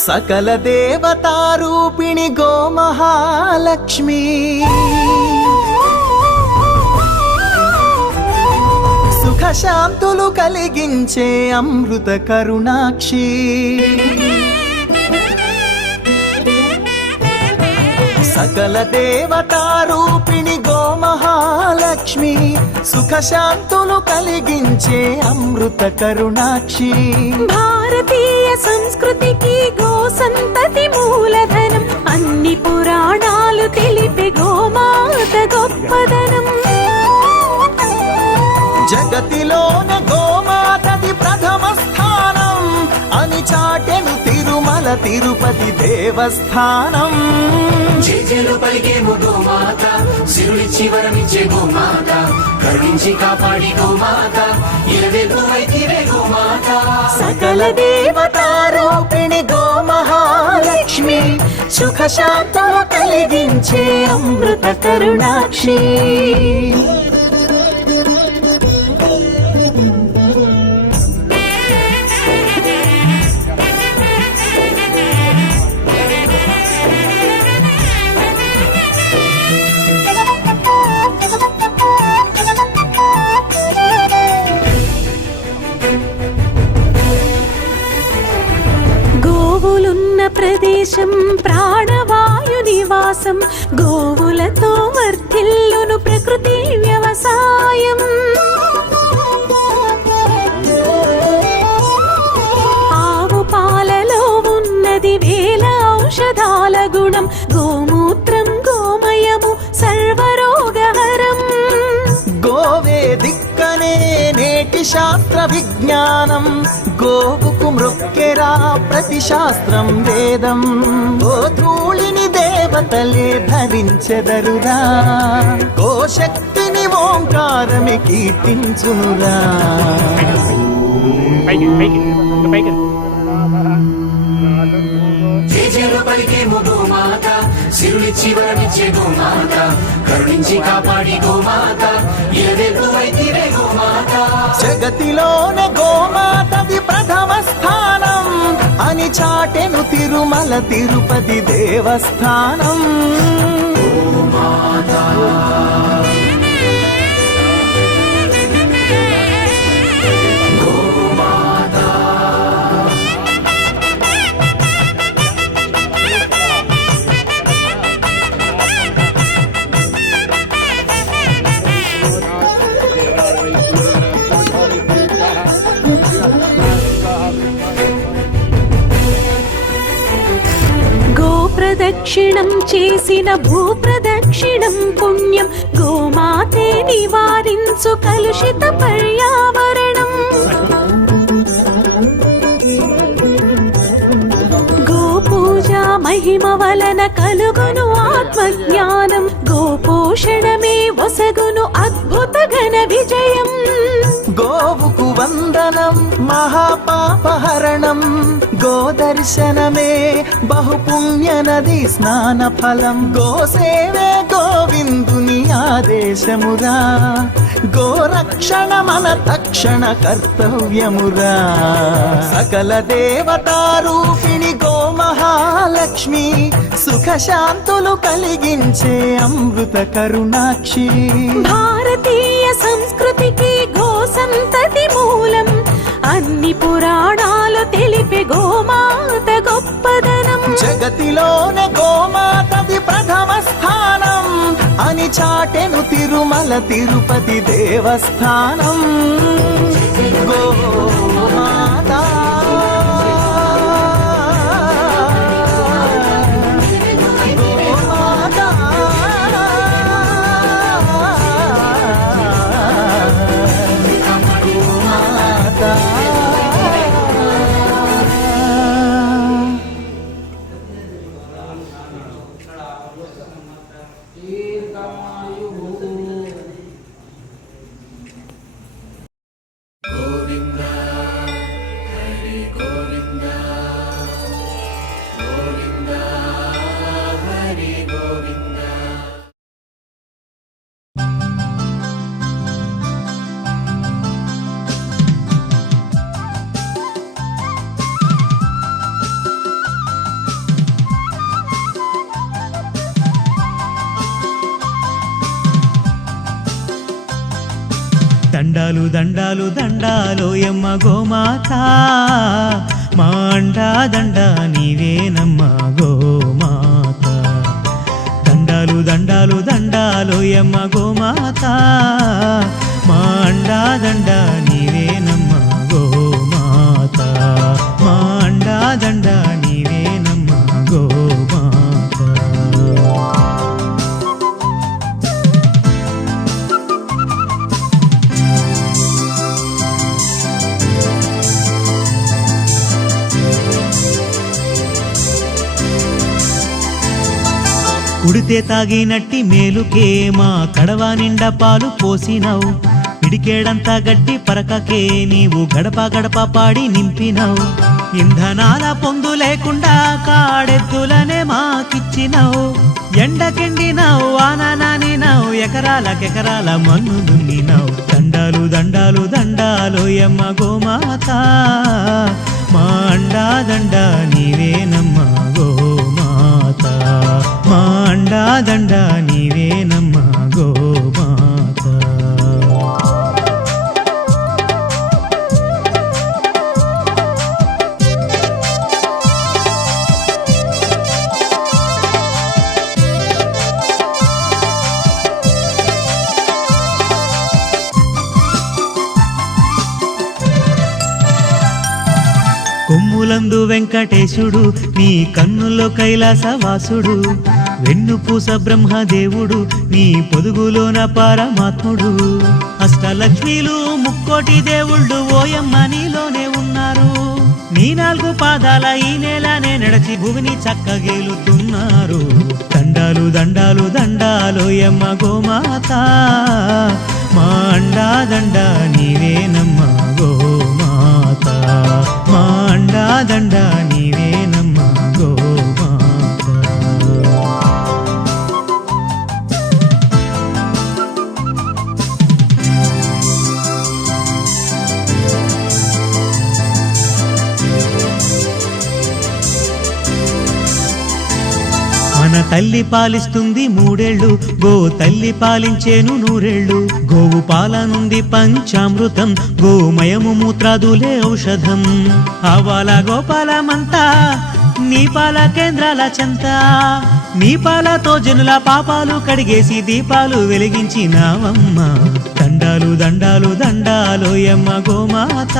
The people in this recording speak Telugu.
सकल देवतारूपिणि गोमहालक्ष्मी सुख शांतुलु कलिगिंचे अमृत करुणाक्षी सकल देवतारूपिणि गोमहालक्ष्मी सुख शांतुलु कलिगिंचे अमृत करुणाक्षी भारतीय संस्कृति की गो संतति मूलधनम अन्नि पुराणालु तेलिपे गोमात गोप्पदनम जगतिलोने गोमातदि प्रथम स्थानं अनि चाटेनु तिरुमल तिरुपति देवस्थानं జేజేలు పలికేము గోమాత సిరులిచ్చి వరమిచ్చే గోమాత కరుణించి కాపాడి గోమాత ఇలవెల్పు వైతివే గోమాత सकल देवतारूपिणि गोमहालक्ष्मी सुख शांतुलु कलिगिंचे अमृत करुणाक्षी ప్రదేశం ప్రాణవాయు నివాసం గోవులతో వర్ధిల్లును ప్రకృతి వ్యవసాయం ఆవు పాలలో ఉన్నది వేల ఔషధాల గుణం గోమూత్రం గోమయము సర్వరోగహరం గోవే దిక్కనే నేటి శాస్త్ర విజ్ఞానం గోవుకు మృక్కెరా ప్రతి శాస్త్రం వేదం గోధూళిని దేవతలే ధరించెదరురా గోశక్తిని ఓంకారమి కీర్తించునురా జేజేలు పలికేము గోమాత సిరులిచ్చి వరమిచ్చే గోమాత కరుణించి కాపాడి గోమాత ఇలవెల్పు వైతివే గోమాత జగతిలోనే గోమాతది ప్రథమ స్థానం అని చాటెను తిరుమల తిరుపతి దేవస్థానం గోమాత ప్రదక్షిణం చేసిన భూప్రదక్షిణం పుణ్యం గోమాతే నివారించు కలుషిత పర్యావరణం గోపూజ మహిమ వలన కలుగును ఆత్మజ్ఞానం గోపోషణమే వసగును అద్భుత ఘన విజయం గోవుకు వందనం మహాపాపహరణం గోదర్శనమే బహుపుణ్య నది స్నాన ఫలం గోసేవే గోవిందుని ఆదేశమురా గోరక్షణ మన తక్షణ కర్తవ్యమురా సకల దేవతారూపిణి గోమహాలక్ష్మి సుఖ శాంతులు కలిగించే అమృత కరుణాక్షి భారతీయ సంస్కృతికి గో సంతతి మూలం అన్ని పురాణాలు తెలిపే గోమాత గొప్పదనం జగతిలోనే గోమాతది ప్రథమ స్థానం అని చాటెను తిరుమల తిరుపతి దేవస్థానం గోమాత దండాలు దండాలు దండాలోయమ్మ గోమాత మా అండా దండ నీవేనమ్మ గోమాత దండాలు దండాలు దండాలోయమ్మ గోమాత మా అండా దండ నీవేనమ్మ గోమాత మా అండా దండ నీవేనమ్మ గోమాత. కుడితే తాగినట్టి మేలుకే మా కడవ నిండా పాలు పోసినావు పిడికేడంతా గడ్డి పరకకే నీవు గడప గడప పాడి నింపినావు ఇంధనాల పొందు లేకుండా కాడెద్దులనే మాకిచ్చినావు ఎండకెండినావు వాన నానినావు ఎకరాలకెకరాల మన్ను దున్నినావు దండాలు దండాలు దండాలోయమ్మ గోమాత మా అండా దండ నీవేనమ్మ గోమాత మా అండా దండ నీవేనమ్మ గోమాత. కొమ్ములందు వెంకటేశుడు నీ కన్నుల్లో కైలాసవాసుడు వెన్నుపూస బ్రహ్మదేవుడు నీ పొదుగులోన పరమాత్ముడు అష్టలక్ష్మీలు ముక్కోటి దేవుళ్ళు ఓయమ్మ నీలోనే ఉన్నారు నీ 4 పాదాల ఈ నేలనే నడిచి భూమిని చక్కగేలుతున్నారు దండాలు దండాలు దండాలోయమ్మ గోమాత మా అండా దండ నీవేనమ్మ గోమాత మా అండా దండ నీవేనమ్మ గోమాత. మన తల్లి పాలిస్తుంది 3 ఏళ్ళు గో తల్లి పాలించేను 100 ఏళ్ళు గోవు పాల నుండి పంచామృతం గోమయము మూత్రాదులే ఔషధం ఆవాల గోపాలమంతా నీ పాల కేంద్రాల చెంత నీ పాలతో జనుల పాపాలు కడిగేసి దీపాలు వెలిగించినావమ్మ దండాలు దండాలు దండాలోయమ్మ గోమాత